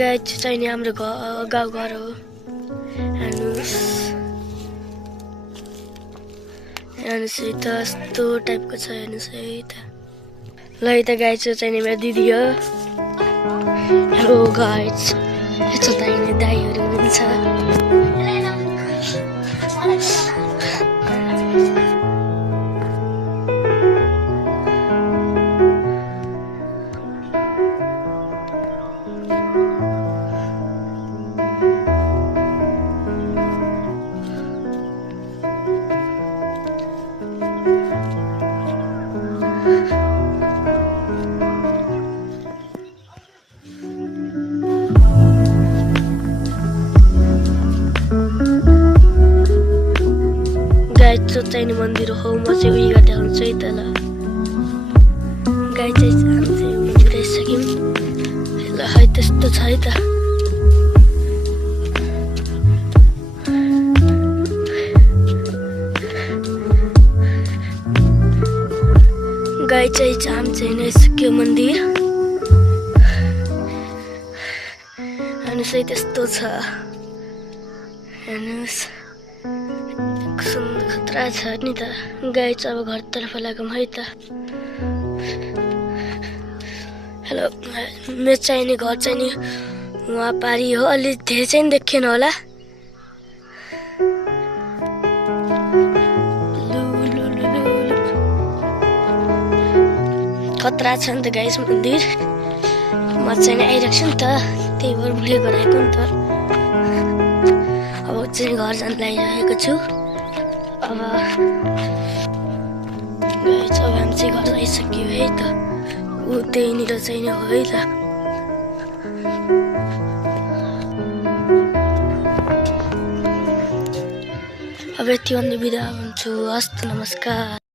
Guys चाहिँ नि हाम्रो गाउँघर हो। हेर्नुहोस् हेर्नुहोस् है त यस्तो टाइपको छ। हेर्नुहोस् है त ल है त गाइज चाहिँ नि मेरो दिदी हो। हेलो गाइज यस्तो चाहिने दाइहरू हुनुहुन्छ। गाइज चाहिँ नि मन्दिर हो। म चाहिँ उयो गर्दै आउँछु है त। ल गाइज चाहिँ हामी चाहिँ मन्दिर आइसक्यौँ। ल है त्यस्तो छ है त। गाइज चाहिँ हामी चाहिँ आइसक्यो मन्दिर। हेर्नुहोस् है त्यस्तो छ। हेर्नुहोस् खतरा छ नि त। गाइज अब घरतर्फ लागौँ है त। हेलो मेरो चाहिँ नि घर चाहिँ नि वहाँ पारी हो। अलि धेरै चाहिँ देखिएन होला। खतरा छ नि त गाइज मन्दिर। म चाहिँ नि आइरहेको छु नि त, त्यही भएर भिडियो बनाएको नि त। अब चाहिँ घर जान लागिरहेको छु। अब हामी चाहिँ घर आइसक्यो है त। ऊ त्यहीँनिर चाहिँ हो है त। अब यति भन्ने बिदा हुन्छु। हस्त नमस्कार।